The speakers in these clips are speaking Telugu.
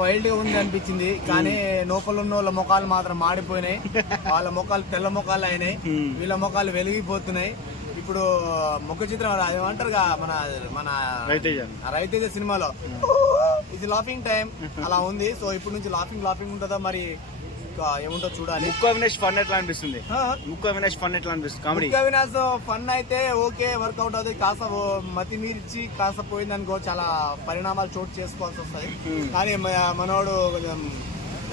వైల్డ్గా ఉంది అనిపించింది. కానీ లోపల ఉన్న వాళ్ళ ముఖాలు మాత్రం మాడిపోయినాయి. వాళ్ళ ముఖాలు తెల్ల ముఖాలు అయినాయి. వీళ్ళ ముఖాలు వెలిగిపోతున్నాయి. ఇప్పుడు ముఖ చిత్రం అది ఏమంటారుగా మన మన రైతేజ సినిమాలో. ఇది లాఫింగ్ టైం అలా ఉంది. సో ఇప్పుడు నుంచి లాఫింగ్ లాఫింగ్ ఉంటుందా మరి? ఏముంటో చూడాలి. ముక్కు అవినాష్ ఫన్ ఎట్లా అనిపిస్తుంది? ముక్కు అవినాష్ ఫన్ ఎట్లా అనిపిస్తుంది? కామెడీ. ముఖ్య వినాశ్ ఫన్ అయితే ఓకే వర్కౌట్ అవుతుంది కాస్త మతి మీర్చి కాస్త పోయిందనుకో చాలా పరిణామాలు చోటు చేసుకోవాల్సి వస్తుంది. కానీ మనోడు కొంచెం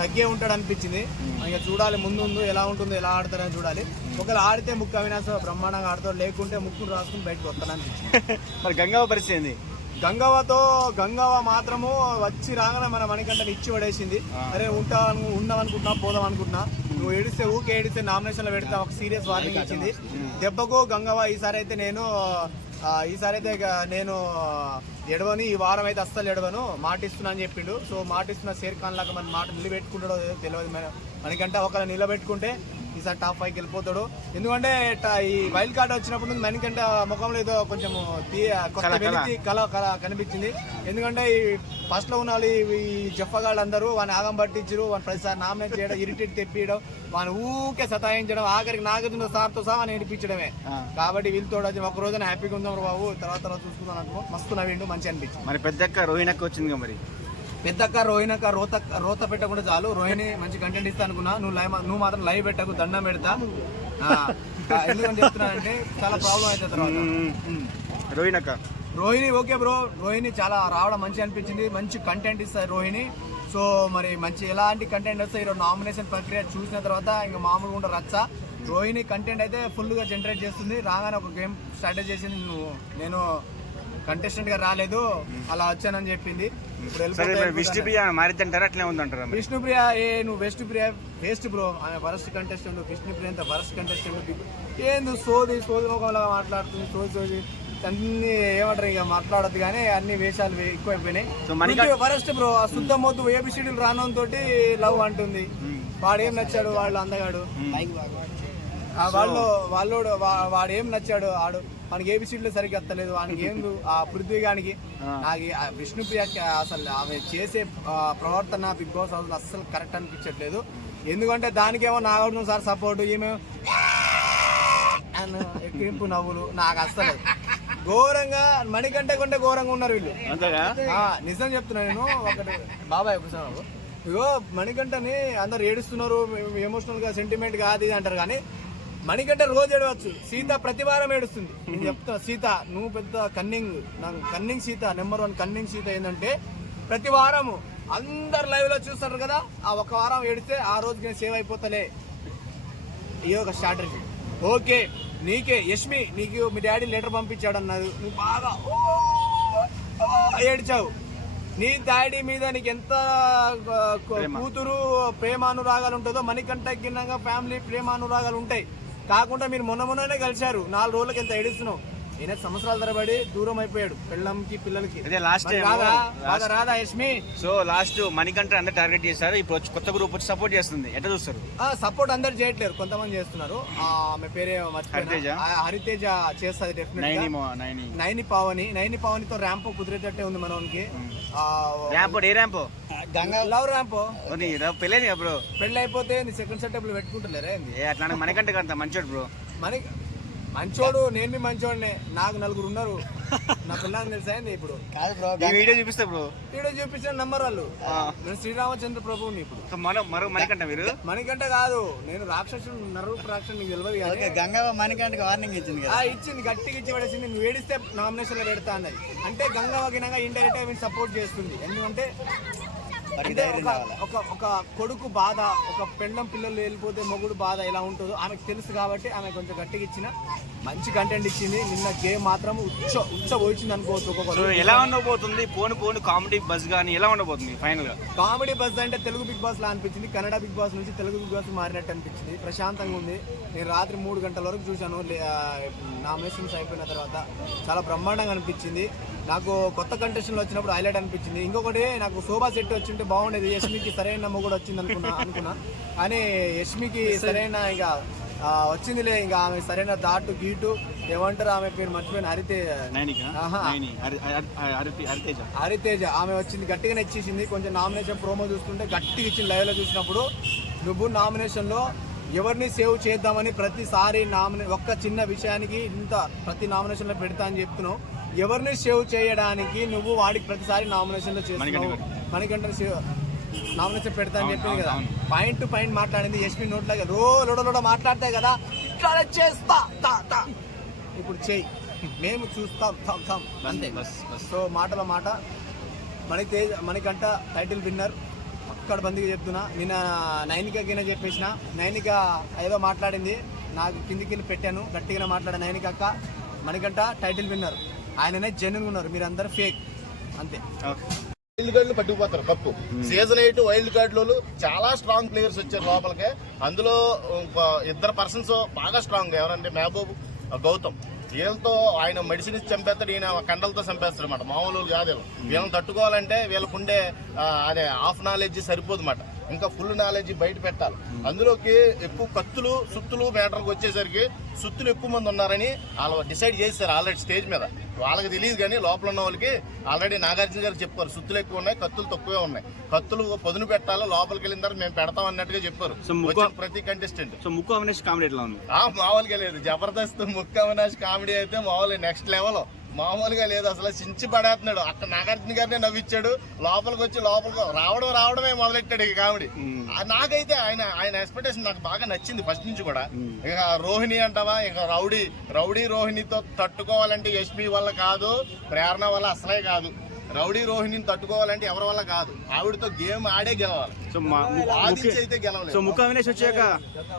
తగ్గే ఉంటాడు అనిపించింది. ఇంకా చూడాలి ముందు ముందు ఎలా ఉంటుందో ఎలా ఆడతారని చూడాలి. ఒకవేళ ఆడితే ముక్కు అవినాశ్ బ్రహ్మాండంగా ఆడతాడు లేకుంటే ముక్కును రాసుకుని బయటకు వస్తాను అనిపించింది. మరి గంగావ పరిస్థితి ఏంది గంగవ్వతో గంగవ్వ మాత్రము వచ్చి రాగానే మన మణికంఠని ఇచ్చి పడేసింది. అరే ఉంటా ఉందాం అనుకుంటున్నా పోదాం అనుకుంటున్నా నువ్వు ఏడిస్తే ఊకే ఏడిస్తే నామినేషన్లో పెడతా ఒక సీరియస్ వార్నింగ్ ఇచ్చింది. దెబ్బకు గంగవ్వ ఈసారి అయితే నేను ఈసారి అయితే నేను ఎడవని ఈ వారం అయితే అస్సలు ఎడవను. మాటిస్తున్నా అని చెప్పిండు. సో మాటిస్తున్న షేర్ ఖాన్ లాగా మన మాట నిలబెట్టుకుంటాడో తెలియదు. మన మనకంటే ఒకవేళ నిలబెట్టుకుంటే ఈసారి టాప్ ఫైవ్కి వెళ్ళిపోతాడు. ఎందుకంటే ఈ వైల్డ్ కార్డ్ వచ్చినప్పుడు నుంచి మనకంటే ముఖంలో ఏదో కొంచెం కొత్త. వెలితి కళ కళ కనిపించింది. ఎందుకంటే ఈ ఫస్ట్లో ఉన్న వాళ్ళు ఈ- జఫగాళ్ళు అందరూ వాని ఆగం పట్టించరు వాని ప్రతిసారి నామినేట్ చేయడం ఇరిటేట్ తెప్పియడం వాని ఊకే సతాయించడం ఆఖరికి నాగార్జున సార్తో సహా నేర్పించడమే ఆ. కాబట్టి వీళ్ళతో వచ్చి ఒక రోజున హ్యాపీగా ఉందాం బాబు. తర్వాత తర్వాత చూసుకుందాం అనుకో. మస్తు నవ్విండు మంచి అనిపించింది. మరి పెద్దక్క రోహిణక్క వచ్చింది మరి? పెద్దక్క రోహిణక్క రోత రోత పెట్టకుండా చాలు. రోహిణి మంచి కంటెంట్ ఇస్తా అనుకున్నా. నువ్వు లైవ్ నువ్వు మాత్రం లైవ్ పెట్టకు దండం పెడతా. ఎందుకని చెప్తున్నానంటే చాలా ప్రాబ్లం అవుతుంది తర్వాత. రోహిణక్క. Rohini okay bro. రోహిణి చాలా రావడం మంచి అనిపించింది. మంచి కంటెంట్ ఇస్తుంది రోహిణి. సో మరి మంచి ఎలాంటి కంటెంట్ వస్తే ఈరోజు నామినేషన్ ప్రక్రియ చూసిన తర్వాత ఇంకా మామూలుగా ఉంటే రచ్చ. రోహిణి కంటెంట్ అయితే ఫుల్గా జనరేట్ చేస్తుంది. రాగానే ఒక గేమ్ స్టార్ట్ చేసింది. నువ్వు నేను కంటెస్టెంట్గా రాలేదు. అలా వచ్చానని చెప్పింది. సరే విష్ణుప్రియ మారిద్దంటారా? అట్లే ఉందంటారా విష్ణుప్రియ ఏ నువ్వు వెస్ట్ ప్రియ వేస్ట్ బ్రో. ఆమె వరస్ట్ కంటెస్టెంట్ విష్ణుప్రియ అంత వరస్ట్ కంటెస్టెంట్ ఏంది సోది సోది ముఖంలో మాట్లాడుతుంది సోది సోది. అన్ని ఏమంటారు ఇక మాట్లాడద్దు కానీ అన్ని వేషాలు ఎక్కువైపోయినాయి. వరస్ట్ బ్రో ఆ శుద్ధ మొద్దు ఏబిసిడీలు రాను తోటి లవ్ అంటుంది. వాడు ఏం నచ్చాడు వాళ్ళు అందగాడు? వాళ్ళు వాళ్ళోడు వా- వాడు ఏం నచ్చాడు ఆడు మనకి ఏబిసిడ్లు సరిగ్గా ఎత్తలేదు వానికి ఏం ఆ పృథ్వీ గానికి. ఆ. నాకు విష్ణుప్రియకి అసలు ఆమె చేసే ప్రవర్తన బిగ్ బాస్ హౌస్ అస్సలు కరెక్ట్ అనిపించట్లేదు. ఎందుకంటే దానికేమో నాగార్జున సార్ సపోర్ట్ ఈమె ఎక్కింపు నవ్వులు నాకు అస్సలు ఘోరంగా మణికంటే కొంటే ఘోరంగా ఉన్నారు వీళ్ళు. నిజం చెప్తున్నా నేను ఒకటి. బాబాయ్ ఒకసారి. ఇగో మణికంఠని అందరు ఏడుస్తున్నారు ఎమోషనల్గా సెంటిమెంట్గా అది ఇది అంటారు కానీ మణికంఠ రోజు ఏడవచ్చు. సీత ప్రతి వారం ఏడుస్తుంది. నేను చెప్తున్నా సీత నువ్వు పెద్ద కన్నింగ్ నాకు cunning Seetha number one cunning Seetha ఏంటంటే ప్రతి వారము అందరు లైవ్లో చూస్తారు కదా ఆ ఒక వారం ఏడిస్తే ఆ రోజుకి నేను సేవ్ అయిపోతలే. ఇది ఒక స్ట్రాటజీ ఓకే నీకే యష్మి నీకు మీ డాడీ లెటర్ పంపించాడు అన్నారు నువ్వు బాగా ఏడ్చావు. నీ డాడీ మీద నీకు ఎంత. కూతురు ప్రేమానురాగాలు ఉంటుందో మణికంఠ గిన్నంగా ఫ్యామిలీ ప్రేమానురాగాలు ఉంటాయి. కాకుండా మీరు మొన్న మొన్ననే కలిశారు. నాలుగు రోజులకి ఎంత ఏడుస్తున్నావు? ఈయన సంవత్సరాల తరబడి దూరం అయిపోయాడు పిల్లంకి పిల్లలకి. అదే time, రాదా? యష్మి? సో లాస్ట్ మణికంఠ అందరు టార్గెట్ చేశారు. ఇప్పుడు కొత్త గ్రూప్ వచ్చి సపోర్ట్ చేస్తుంది. ఎట్లా చూస్తారు? సపోర్ట్ అందరు చేయట్లేరు. కొంతమంది చేస్తున్నారు. ఆ, ఆమె పేరే. హరితేజ? హరితేజ చేస్తుంది డెఫినెట్ నైని మో- నైని. నైని పావని. నైని పావనితో ర్యాంప్ కుదిరేటట్టే ఉంది మనకి ర్యాంప్ ఏ ర్యాంప్ లవ్ ర్యాంప్ పెళ్ళేది బ్రో? పెళ్ళి అయిపోతే నీ సెకండ్ సెటప్ పెట్టుకుంటలేరా ఏ అట్లా మణికంఠ కంట మంచోడు బ్రో. మనకి మంచోడు నేను మీ మంచోడినే. నాకు నలుగురు ఉన్నారు. నా పిల్లలు తెలుసా ఏంది ఇప్పుడు? కాదు బ్రో ఈ వీడియో చూపిస్తా బ్రో. వీడియో చూపించిన నంబర్ వాళ్ళు. నేను శ్రీరామచంద్ర ప్రభువుని ఇప్పుడు. సో మరో మణికంఠ మీరు? మనకంటే కాదు. నేను రాక్షసుడు నరు రాక్షసుడు నీకు తెలియదు ఓకే కానీ గంగవ్వ మణికంటకి వార్నింగ్ ఇచ్చింది కదా. ఇచ్చింది. గట్టిగా ఇచ్చి పడేసింది. నువ్వు ఏడిస్తే నామినేషన్ పెడతా అన్నది. అంటే గంగా వగినంగా ఇండైరెక్ట్గా సపోర్ట్ చేస్తుంది. ఎందుకంటే ఒక ఒక కొడుకు బాధ ఒక పెండం పిల్లలు వెళ్ళిపోతే మొగుడు బాధ ఎలా ఉంటుందో ఆమెకు తెలుసు కాబట్టి ఆమె కొంచెం గట్టిగా ఇచ్చిన మంచి కంటెంట్ ఇచ్చింది. నిన్న గేమ్ మాత్రం ఉచ్చ ఉచ్చ పోయించింది అనుకోవచ్చు ఎలా ఉండబోతుంది? పోను పోను కామెడీ బస్ కానీ ఎలా ఉండబోతుంది ఫైనల్గా కామెడీ బస్ అంటే తెలుగు బిగ్ బాస్ లా అనిపించింది. కన్నడ బిగ్ బాస్ నుంచి తెలుగు బిగ్ బాస్ మారినట్టు అనిపించింది. ప్రశాంతంగా ఉంది. నేను రాత్రి మూడు గంటల వరకు చూశాను. నామినేషన్స్ అయిపోయిన తర్వాత చాలా బ్రహ్మాండంగా అనిపించింది. నాకు కొత్త కంటెస్టెంట్లు వచ్చినప్పుడు హైలైట్ అనిపించింది. ఇంకొకటి నాకు శోభా సెట్ వచ్చింటే బాగుండేది. యష్మికి సరైన మొగుడు వచ్చింది అనుకున్నా అనుకున్నా. కానీ యష్మికి సరైన ఇక వచ్చిందిలే. ఇంకా ఆమె సరైన దాటు గీటు ఏమంటారు ఆమె పేరు మర్చిపోయిన. హరితే హరితేజ. హరితేజ. ఆమె వచ్చింది గట్టిగానే ఇచ్చేసింది కొంచెం నామినేషన్ ప్రోమో చూస్తుంటే గట్టిగా ఇచ్చింది లైవ్లో చూసినప్పుడు. నువ్వు నామినేషన్లో ఎవరిని సేవ్ చేద్దామని ప్రతిసారి నామినే ఒక్క చిన్న విషయానికి ఇంత ప్రతి నామినేషన్లో పెడతా అని చెప్తున్నావు. ఎవరిని సేవ్ చేయడానికి నువ్వు వాడికి ప్రతిసారి నామినేషన్లో చేస్తున్నావు? మణికంఠ మణికంఠ సేవ్ నామినేషన్ పెడతా అని చెప్పింది కదా. పాయింట్ టు పాయింట్ మాట్లాడింది ఎస్పీ నోట్లాగా రో లోడ లోడ మాట్లాడతాయి కదా ఇట్లా చేస్తా తా తా. ఇప్పుడు చెయ్యి మేము చూస్తాం థమ్ థమ్ అంతే. బస్ బస్. సో మాటల మాట. మణి తేజ్ మణికంట టైటిల్ విన్నర్ అక్కడ బందిగా చెప్తున్నా. నిన్న నైనికకిన చెప్పేసిన. నైనిక ఏదో మాట్లాడింది. నాకు కింది కింద పెట్టాను. గట్టిగానే మాట్లాడాను నైనిక అక్క. మణికంట టైటిల్ విన్నర్ ఆయననే జెన్యున్ ఉన్నారు. మీరందరూ ఫేక్ అంతే. ఓకే. వైల్డ్ కార్డులు పట్టుకుపోతారు కప్పు సీజన్ ఎయిట్ వైల్డ్ కార్డులు చాలా స్ట్రాంగ్ ప్లేయర్స్ వచ్చారు లోపలికి. అందులో ఇద్దరు పర్సన్స్ బాగా స్ట్రాంగ్ ఎవరంటే మహబూబ్ గౌతమ్. వీళ్ళతో ఆయన మెడిసిన్ ఇచ్చి చంపేస్తాడు ఈయన కండలతో చంపేస్తాడు అనమాట మామూలు కాదు వీళ్ళు. వీళ్ళని తట్టుకోవాలంటే వీళ్ళకుండే అదే హాఫ్ నాలెడ్జ్ సరిపోదు అనమాట ఇంకా ఫుల్ నాలెడ్జ్ బయట పెట్టాలి. అందులోకి ఎక్కువ కత్తులు సుత్తులు మ్యాటర్కి వచ్చేసరికి సుత్తులు ఎక్కువ మంది ఉన్నారని వాళ్ళు డిసైడ్ చేశారు ఆల్రెడీ స్టేజ్ మీద. వాళ్ళకి తెలియదు కానీ లోపల ఉన్న వాళ్ళకి ఆల్రెడీ నాగార్జున గారు చెప్పారు సుత్తులు ఎక్కువ ఉన్నాయి కత్తులు తక్కువే ఉన్నాయి. కత్తులు పదును పెట్టాలి లోపలికి వెళ్ళిన తర్వాత మేము పెడతాం అన్నట్టుగా చెప్పారు. ప్రతి కంటెస్టెంట్ సో ముక్కు అవినేష్ కామెడీ ఎట్లా ఉంది? ఆ మామూలుగా లేదు. జబర్దస్త్ ముక్క అవినాష్ కామెడీ అయితే మామూలు నెక్స్ట్ లెవెల్ మామూలుగా లేదు అసలు చించి పడేస్తున్నాడు. అక్కడ నాగార్జున గారినే నవ్విచ్చాడు. లోపలికి వచ్చి లోపలికి రావడం రావడమే మొదలెట్టాడు ఈ కామెడీ. నాకైతే ఆయన ఆయన ఎక్స్పెక్టేషన్ నాకు బాగా నచ్చింది ఫస్ట్ నుంచి కూడా. ఇక రోహిణి అంటావా? ఇక రౌడీ రౌడీ రోహిణితో తట్టుకోవాలంటే యష్మి వల్ల కాదు ప్రేరణ వల్ల అసలే కాదు. రౌడీ రోహిణిని తట్టుకోవాలంటే ఎవరి వల్ల కాదు? ఆవిడతో గేమ్ ఆడే గెలవాలి. అయితే గెలవలేదు.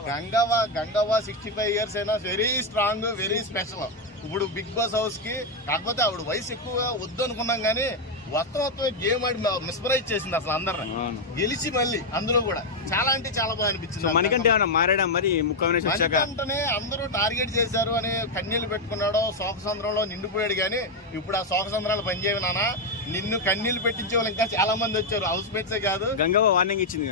Gangavva Gangavva sixty five years అయినా వెరీ స్ట్రాంగ్ వెరీ స్పెషల్ ఇప్పుడు బిగ్ బాస్ హౌస్కి కాకపోతే ఆవిడ వయసు ఎక్కువగా వద్దు అనుకున్నాం కానీ మొత్తం మొత్తం గేమ్ ఆడి మిస్మరైజ్ చేసింది అసలు అందరిని. గెలిచి మళ్ళీ అందులో కూడా. చాలా అంటే చాలా బాగా అనిపించింది. మణికంఠ ఏమైనా మారాడా మరి మణికంఠనే అందరూ టార్గెట్ చేశారు అని కన్నీళ్ళు పెట్టుకున్నాడో శోకసంద్రంలో నిండిపోయాడు కానీ ఇప్పుడు ఆ శోకసంద్రాలు పనిచేయవు నాన్న. నిన్ను కన్నీళ్ళు పెట్టించే వాళ్ళు ఇంకా చాలా మంది వచ్చారు. హౌస్ మేట్సే కాదు. గంగవ్వ వార్నింగ్ ఇచ్చింది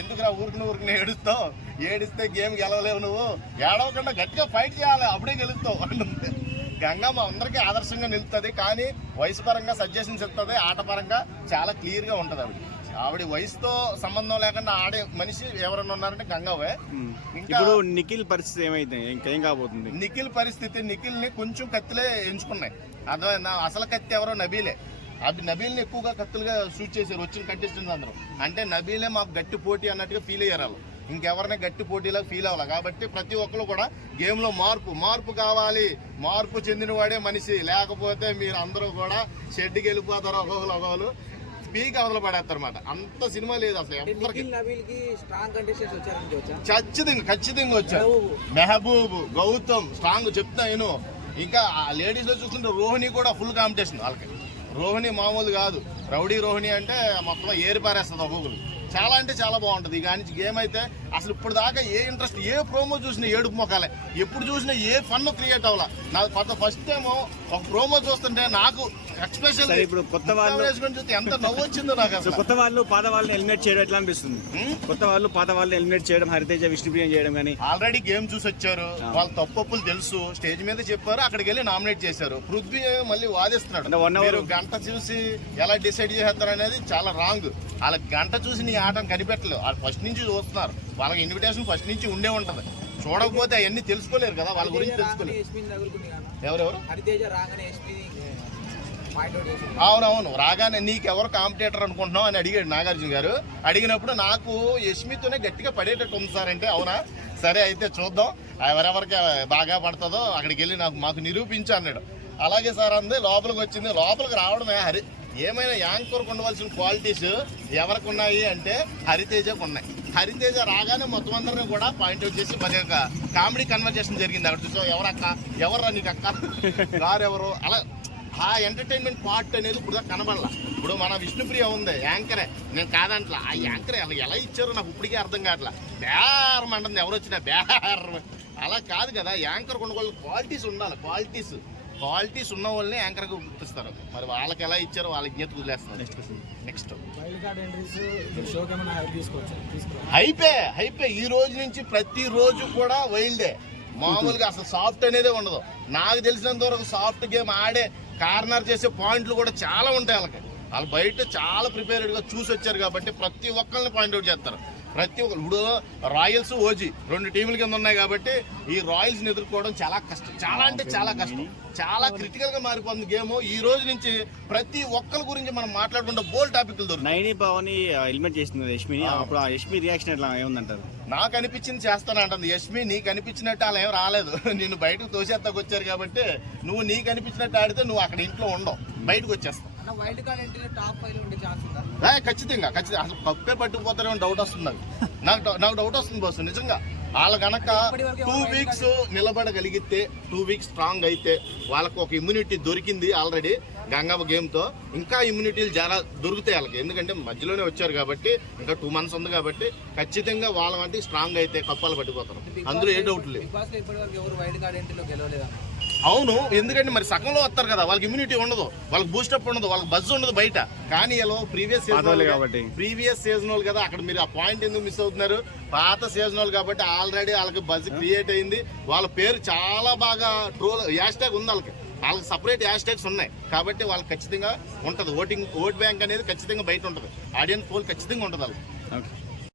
ఎందుకురా ఊరికి ఊరికి ఏడుస్తావు? ఏడిస్తే గేమ్ గెలవలేవు నువ్వు. ఏడవకుండా గట్టిగా ఫైట్ చేయాలి. అప్పుడే గెలుస్తావు. గంగమ్మ అందరికీ ఆదర్శంగా నిలుస్తుంది కానీ వయసు పరంగా సజెషన్స్ ఇస్తుంది ఆట పరంగా చాలా క్లియర్గా ఉంటది ఆవిడ. ఆవిడ వయసుతో సంబంధం లేకుండా ఆడే మనిషి ఎవరైనా ఉన్నారంటే. ఇంకా- ఇప్పుడు నిఖిల్ పరిస్థితి ఏమైతే ఇంకేం కాబోతుంది? నిఖిల్ పరిస్థితి నిఖిల్ని కొంచెం కత్తిలే ఎంచుకున్నాయి. అర్థమైందా? అసలు కత్తి ఎవరో నబీలే. అది నబీల్ని ఎక్కువగా కత్తులుగా షూట్ చేశారు వచ్చిన కంటెస్టెంట్స్ అందరూ. అంటే నబీలే మాకు గట్టి పోటీ అన్నట్టుగా ఫీల్ అయ్యారు వాళ్ళు. ఇంకెవరిని గట్టి పోటీలా ఫీల్ అవ్వాలి. కాబట్టి ప్రతి ఒక్కరు కూడా గేమ్లో మార్పు మార్పు కావాలి. మార్పు చెందిన వాడే మనిషి. లేకపోతే మీరు అందరూ కూడా షెడ్కి వెళ్ళిపోతారు ఒకళ్ళు ఒకళ్ళు స్పీక్ అవతల పడేస్తారు అనమాట అంత సినిమా లేదు అసలు. ఖచ్చితంగా ఖచ్చితంగా వచ్చారు మెహబూబ్. గౌతమ్ స్ట్రాంగ్ చెప్తా నేను. ఇంకా లేడీస్లో చూస్తుంటే రోహిణి కూడా ఫుల్ కాంపిటీషన్ వాళ్ళకి. రోహిణి మామూలు కాదు. రౌడీ రోహిణి అంటే మొత్తం ఏరి పారేస్తుంది ఒక్కొక్కరు. చాలా అంటే చాలా బాగుంటుంది. ఇక నుంచి గేమ్ అయితే అసలు ఇప్పుడు దాకా ఏ ఇంట్రెస్ట్ ఏ ప్రోమో చూసినా ఏడుపు మొక్కలే ఎప్పుడు చూసినా ఏ ఫన్ క్రియేట్ అవ్వాల. నాకు కొత్త ఫస్ట్ టైం ఒక ప్రోమో చూస్తుంటే నాకు ఎక్స్పెషల్ సరే, ఇప్పుడు కొత్త వాళ్ళు- చూస్తే ఎంత నవ్వు వచ్చిందో నాకు అసలు. కొత్త వాళ్ళు పాత వాళ్ళని ఎలిమినేట్ చేయడం ఎట్లా అనిపిస్తుంది? కొత్త వాళ్ళు పాత వాళ్ళని ఎలిమినేట్ చేయడం హరితేజ విష్ణుప్రియం చేయడం కానీ ఆల్రెడీ గేమ్ చూసి వచ్చారు. వాళ్ళ తప్పప్పులు తెలుసు. స్టేజ్ మీద చెప్పారు అక్కడికి వెళ్ళి నామినేట్ చేశారు. పృథ్వీ మళ్ళీ వాదిస్తున్నాడు. hour- మీరు గంట చూసి ఎలా డిసైడ్ చేస్తారు అనేది చాలా రాంగ్ వాళ్ళ గంట చూసి నీ ఆటను కనిపెట్టలేదు. వాళ్ళు ఫస్ట్ నుంచి చూస్తున్నారు. వాళ్ళకి ఇన్విటేషన్ ఫస్ట్ నుంచి ఉండే ఉంటది. చూడకపోతే అవన్నీ తెలుసుకోలేరు కదా వాళ్ళ గురించి తెలుసుకోలేరు. ఎవరెవరు? అవునవును రాగానే నీకెవరు కాంపిటేటర్ అనుకుంటున్నావు అని అడిగాడు నాగార్జున గారు. అడిగినప్పుడు నాకు యష్మితోనే గట్టిగా పడేటట్టు ఉంది సార్ అంటే అవునా? సరే అయితే చూద్దాం. ఎవరెవరికి బాగా పడుతుందో అక్కడికి వెళ్ళి నాకు మాకు నిరూపించు అన్నాడు. అలాగే సార్ అంది లోపలికి వచ్చింది. లోపలికి రావడమే హరి ఏమైనా యాంకర్ ఉండవలసిన క్వాలిటీస్ ఎవరికి ఉన్నాయి అంటే హరితేజకు ఉన్నాయి. హరితేజ రాగానే మొత్తం అందరిని కూడా పాయింట్అవుట్ చేసి మరి యొక్క కామెడీ కన్వర్జేషన్ జరిగింది అక్కడ చూసావు? ఎవరక్క? ఎవరు నీకు అక్క? గారెవరు? అలా ఆ ఎంటర్టైన్మెంట్ పార్ట్ అనేది ఇప్పుడు కనబడాల. ఇప్పుడు మన విష్ణుప్రియ ఉంది యాంకరే. నేను కాదంట్లా. ఆ యాంకరే అలా ఎలా ఇచ్చారో నాకు ఇప్పటికే అర్థం కావట్లా. బేరం అంటుంది ఎవరు వచ్చినా బేరం. అలా కాదు కదా యాంకర్ కొనుగోలు క్వాలిటీస్ ఉండాలి క్వాలిటీస్. క్వాలిటీస్ ఉన్న వాళ్ళని యాంకర్గా గుర్తిస్తారు. మరి వాళ్ళకి ఎలా ఇచ్చారో వాళ్ళ జ్ఞత వదిలేస్తారు. నెక్స్ట్ తీసుకోవాలి హైపే హైపే ఈ రోజు నుంచి ప్రతి రోజు కూడా వైల్డే మామూలుగా అసలు సాఫ్ట్ అనేది ఉండదు. నాకు తెలిసినంత వరకు సాఫ్ట్ గేమ్ ఆడే కార్నర్ చేసే పాయింట్లు కూడా చాలా ఉంటాయి వాళ్ళకి. వాళ్ళు బయట చాలా ప్రిపేర్డ్గా చూసి వచ్చారు కాబట్టి ప్రతి ఒక్కరిని పాయింట్అవుట్ చేస్తారు. ప్రతి ఒక్కరు. ఇప్పుడు రాయల్స్ ఓజీ రెండు టీముల కింద ఉన్నాయి కాబట్టి ఈ రాయల్స్ని ఎదుర్కోవడం చాలా కష్టం. చాలా అంటే చాలా కష్టం. చాలా క్రిటికల్గా మారిపోతుంది గేమ్. ఈ రోజు నుంచి ప్రతి ఒక్కరి గురించి మనం మాట్లాడుకుంటే బోల్ టాపిక్లు దొరుకుతాయి. నైని పవన్ హెల్మెట్ చేసింది యష్మిని. అప్పుడు ఆ యష్మి రియాక్షన్ ఎట్లా ఏముందంటారు? నాకు అనిపించింది చేస్తానంటుంది యష్మి నీకు అనిపించినట్టు అలా ఏం రాలేదు. నిన్ను బయటకు తోసేస్తాకు వచ్చారు కాబట్టి నువ్వు నీకు అనిపించినట్టు ఆడితే నువ్వు అక్కడ ఇంట్లో ఉండవు. బయటకు వచ్చేస్తావు. ఖచ్చితంగా ఖచ్చితంగా. అసలు కప్పే పట్టుకుపోతారేమో డౌట్ వస్తుంది నాకు నాకు డౌట్ వస్తుంది బాస్ నిజంగా. వాళ్ళు గనక టూ వీక్స్ నిలబడగలిగితే టూ వీక్స్ స్ట్రాంగ్ అయితే వాళ్ళకు ఒక ఇమ్యూనిటీ దొరికింది ఆల్రెడీ గంగవ్వ గేమ్తో ఇంకా ఇమ్యూనిటీలు చాలా దొరుకుతాయి వాళ్ళకి. ఎందుకంటే మధ్యలోనే వచ్చారు కాబట్టి ఇంకా టూ మంత్స్ ఉంది కాబట్టి ఖచ్చితంగా వాళ్ళ వంటి స్ట్రాంగ్ అయితే కప్పాలు పట్టిపోతారు అందులో ఏ డౌట్ లేదు. అవును ఎందుకంటే మరి సగంలో వస్తారు కదా వాళ్ళకి ఇమ్యూనిటీ ఉండదు వాళ్ళకి బూస్టప్ ఉండదు వాళ్ళకి బజ్ ఉండదు బయట. కానీ ఇలా ప్రీవియస్ పాతోళ్ళే కాబట్టి. ప్రీవియస్ సీజన్ వాళ్ళు కదా అక్కడ మీరు ఆ పాయింట్ ఎందుకు మిస్ అవుతున్నారు? పాత సీజన్ వాళ్ళు కాబట్టి ఆల్రెడీ వాళ్ళకి బజ్ క్రియేట్ అయింది. వాళ్ళ పేరు చాలా బాగా ట్రోల్ హ్యాష్ ట్యాగ్ ఉంది వాళ్ళకి. వాళ్ళకి సపరేట్ హ్యాష్ ట్యాగ్స్ ఉన్నాయి. కాబట్టి వాళ్ళకి ఖచ్చితంగా ఉంటుంది. ఓటింగ్ ఓట్ బ్యాంక్ అనేది ఖచ్చితంగా బయట ఉంటుంది. ఆడియన్స్ పోల్ ఖచ్చితంగా ఉంటుంది వాళ్ళకి.